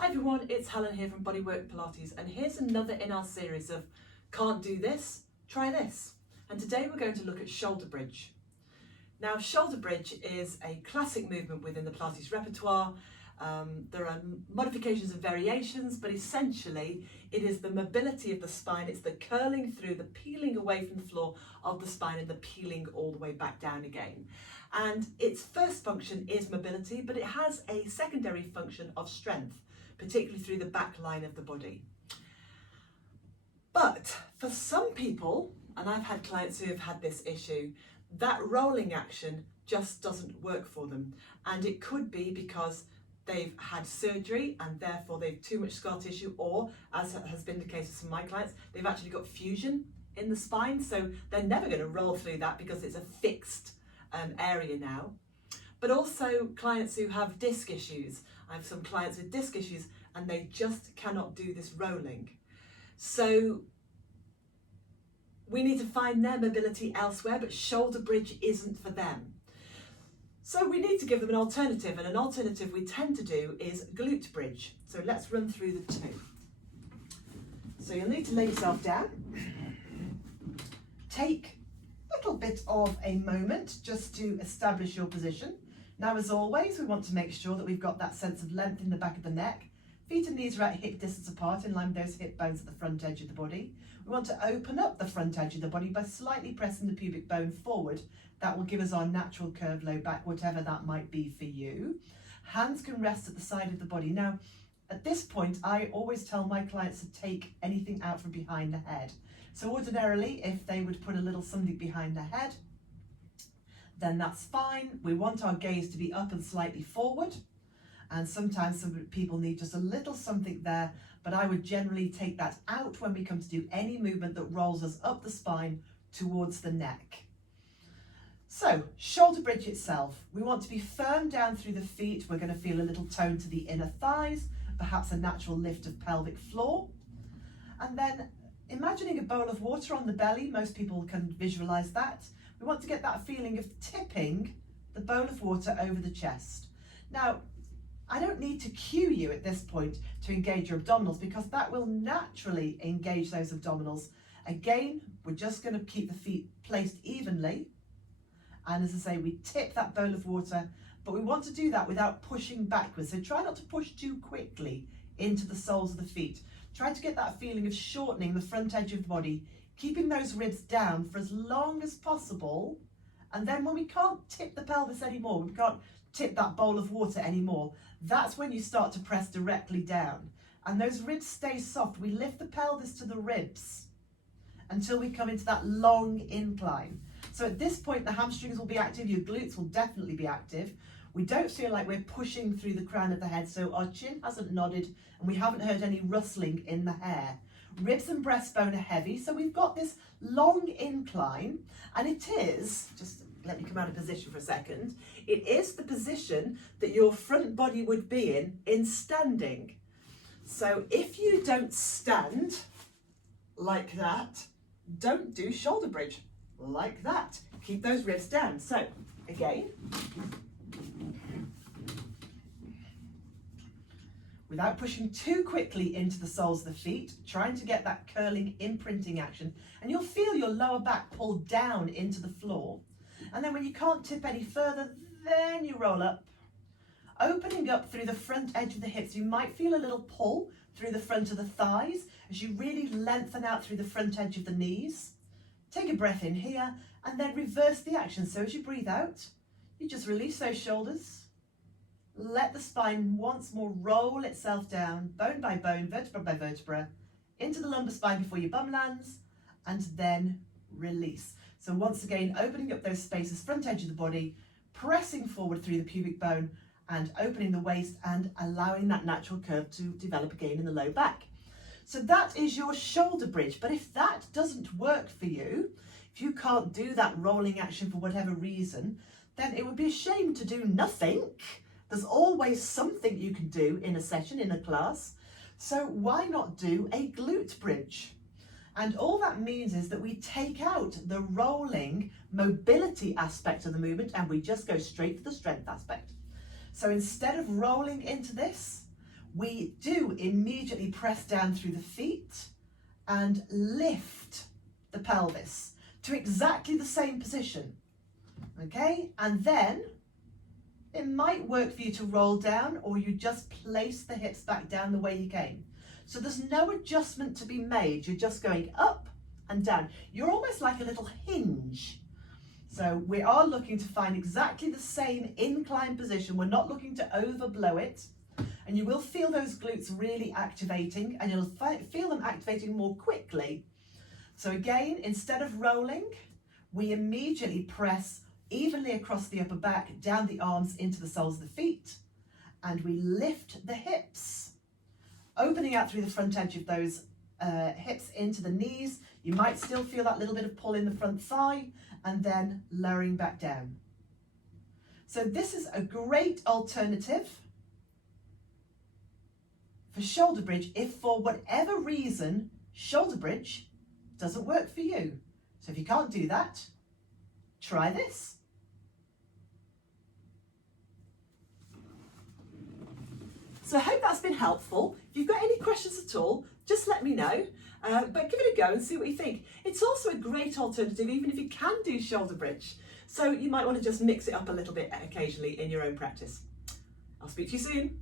Hi everyone, it's Helen here from Bodywork-Pilates, and here's another in our series of can't do this, try this. And today we're going to look at shoulder bridge. Now, shoulder bridge is a classic movement within the Pilates repertoire. There are modifications and variations, but essentially it is the mobility of the spine. It's the curling through, the peeling away from the floor of the spine and the peeling all the way back down again. And its first function is mobility, but it has a secondary function of strength, particularly through the back line of the body. But for some people, and I've had clients who have had this issue, that rolling action just doesn't work for them. And it could be because they've had surgery and therefore they've too much scar tissue, or, as has been the case with some of my clients, they've actually got fusion in the spine, so they're never going to roll through that because it's a fixed area now. But also clients who have disc issues. I have some clients with disc issues and they just cannot do this rolling. So we need to find their mobility elsewhere, but shoulder bridge isn't for them. So we need to give them an alternative, and an alternative we tend to do is glute bridge. So let's run through the two. So you'll need to lay yourself down. Take a little bit of a moment just to establish your position. Now, as always, we want to make sure that we've got that sense of length in the back of the neck. Feet and knees are at hip distance apart, in line with those hip bones at the front edge of the body. We want to open up the front edge of the body by slightly pressing the pubic bone forward. That will give us our natural curved low back, whatever that might be for you. Hands can rest at the side of the body. Now, at this point, I always tell my clients to take anything out from behind the head. So ordinarily, if they would put a little something behind the head, then that's fine. We want our gaze to be up and slightly forward. And sometimes some people need just a little something there, but I would generally take that out when we come to do any movement that rolls us up the spine towards the neck. So, shoulder bridge itself, we want to be firm down through the feet. We're going to feel a little tone to the inner thighs, perhaps a natural lift of pelvic floor. And then imagining a bowl of water on the belly, most people can visualize that. We want to get that feeling of tipping the bowl of water over the chest. Now, I don't need to cue you at this point to engage your abdominals because that will naturally engage those abdominals. Again, we're just going to keep the feet placed evenly. And as I say, we tip that bowl of water, but we want to do that without pushing backwards. So try not to push too quickly into the soles of the feet. Try to get that feeling of shortening the front edge of the body, keeping those ribs down for as long as possible. And then when we can't tip the pelvis anymore, we can't tip that bowl of water anymore, that's when you start to press directly down. And those ribs stay soft. We lift the pelvis to the ribs until we come into that long incline. So at this point, the hamstrings will be active, your glutes will definitely be active. We don't feel like we're pushing through the crown of the head, so our chin hasn't nodded and we haven't heard any rustling in the hair. Ribs and breastbone are heavy, so we've got this long incline, and it is, just let me come out of position for a second, it is the position that your front body would be in standing. So if you don't stand like that, don't do shoulder bridge like that. Keep those ribs down. So again, without pushing too quickly into the soles of the feet, trying to get that curling imprinting action, and you'll feel your lower back pull down into the floor. And then when you can't tip any further, then you roll up, opening up through the front edge of the hips. You might feel a little pull through the front of the thighs as you really lengthen out through the front edge of the knees. Take a breath in here and then reverse the action. So as you breathe out, you just release those shoulders. Let the spine once more roll itself down, bone by bone, vertebra by vertebra, into the lumbar spine before your bum lands, and then release. So once again, opening up those spaces, front edge of the body, pressing forward through the pubic bone and opening the waist and allowing that natural curve to develop again in the low back. So that is your shoulder bridge. But if that doesn't work for you, if you can't do that rolling action for whatever reason, then it would be a shame to do nothing. There's always something you can do in a session, in a class. So why not do a glute bridge? And all that means is that we take out the rolling mobility aspect of the movement and we just go straight to the strength aspect. So instead of rolling into this, we do immediately press down through the feet and lift the pelvis to exactly the same position. Okay, and then it might work for you to roll down, or you just place the hips back down the way you came. So there's no adjustment to be made. You're just going up and down. You're almost like a little hinge. So we are looking to find exactly the same incline position. We're not looking to overblow it. And you will feel those glutes really activating, and you'll feel them activating more quickly. So again, instead of rolling, we immediately press evenly across the upper back, down the arms into the soles of the feet, and we lift the hips, opening out through the front edge of those hips into the knees. You might still feel that little bit of pull in the front thigh, and then lowering back down. So this is a great alternative for shoulder bridge if for whatever reason shoulder bridge doesn't work for you. So if you can't do that, try this. So I hope that's been helpful. If you've got any questions at all, just let me know. But give it a go and see what you think. It's also a great alternative even if you can do shoulder bridge. So you might want to just mix it up a little bit occasionally in your own practice. I'll speak to you soon.